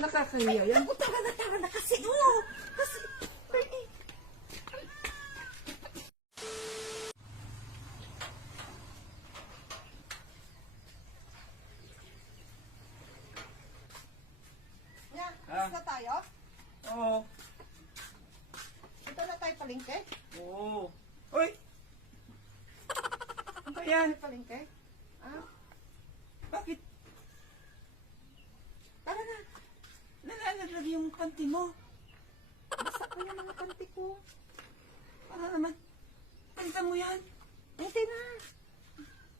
Nakakahiya yan. Tara na kasi, kasi, yan, na tayo? Oo. Ito na tayo palengke? Oo. Uy! Ito Ayan. tayo palengke? Ah, Bakit tara na. nalalaglag yung panty mo? Basta ko yung mga panty ko. Para naman. Palitan mo yan. Hindi na.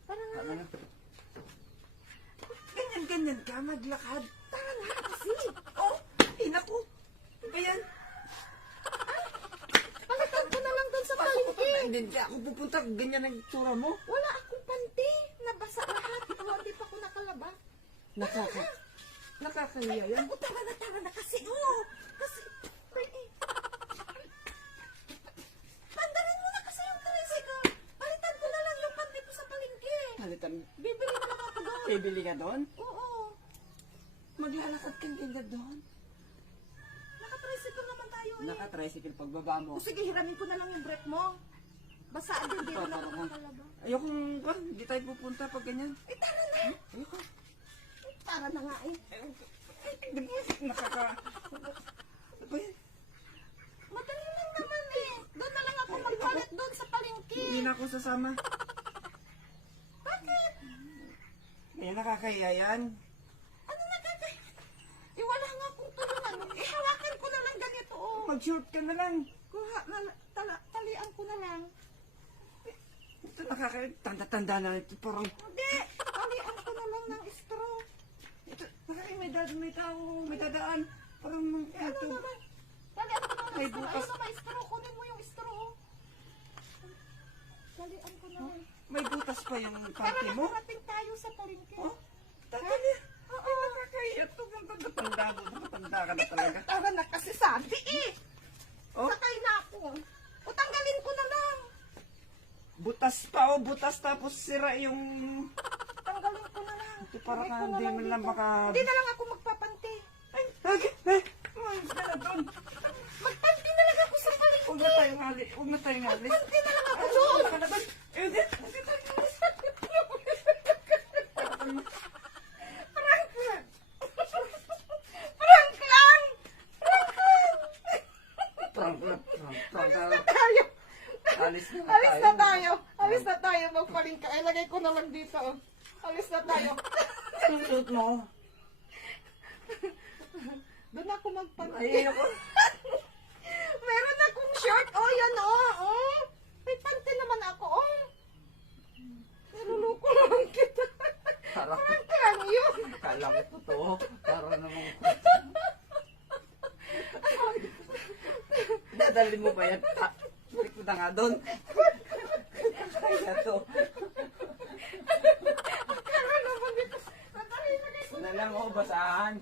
Tara na. Tama na. Ganyan-ganyan ka maglakad. Tara na kasi. Oh! Ay, naku! Ayan. Palitan ko na lang doon sa palengke. Hindi ako pupunta. Ganyan ang tsura mo. Wala akong panty. Nabasa lahat. Hindi pa ako nakalabas. Nakakahiya yan. Tara na kasi. Kasi, Pandarin mo na kasi yung tricycle. Palitan ko na lang yung panty ko sa palengke. Palitan. Bibili na lang ako doon. Bibili ka doon? Oo. Maglalakad kang ganda doon. Naka-tricycle naman tayo eh. Naka-tricycle pagbaba mo. O sige, hiramin ko na lang yung brake mo. Basaan din, dito na ako nakalaba. Ayokong, hindi tayo pupunta pag ganyan. Eh, tara na. Ayoko. Tara na nga eh. Nakaka... Ano ba yan? Madali lang naman eh. Doon na lang ako magpalit doon sa palengke. Hindi na ako sasama. Bakit? Kaya nakakahiya yan. Ano nakakaya? Eh, wala nga akong tulungan. Hawakan ko na lang ganito oh. Mag-short ka na lang. Kuha na, talian ko na lang. Ito nakakahiya. Tanda-tanda na ito. Parang... Hindi, talian ko na lang ng straw. Ito, nakakahiya. May tao. May dadaan. Parang... Ano Ito. naman? Talian ko na May ng straw. butas. Ayun, may straw. Kunin mo yung straw. oh. Talian ko na lang. May butas pa yung Tara panty na, mo. parating tayo sa palengke. Oh, tatali. Oo. Nakakahiya ito. Tanda mo. Matanda ka na talaga. Tara na kasi sabi eh. Oh, Sakay na ako. O tanggalin ko na lang. butas pa. Oh, butas tapos sira yung... Tanggalin ko na lang. Ito para Lagay ka ko na hindi lang man lang dito. baka... Hindi na lang ako magpapanti. Ay, lagi. Ay, dala doon. Magpanti na lang ako sa palengke. Huwag na tayong halit. Huwag na tayong halit. Magpanti na lang ako doon. Baka naman. Eh, di. Prank lang. Prank lang. Prank lang. Prank na. Prank na. Tayo. Alis na Alis na tayo. Alis na tayo. Magpalingka. Ay, lagay ko na lang dito. oh. Alis na tayo. Anong suot mo? Doon ako magpanti. Ay, ako. Meron akong short. Oh, yan oh. May panty naman ako. Oh. Niluluko lang kita. Para ko. Prank lang yun. Kala ko totoo. Para naman. Dadalhin mo ba yan? Balik mo na nga doon. Kaya to. Kaya naman dito. Natali na Wala lang ako basahan.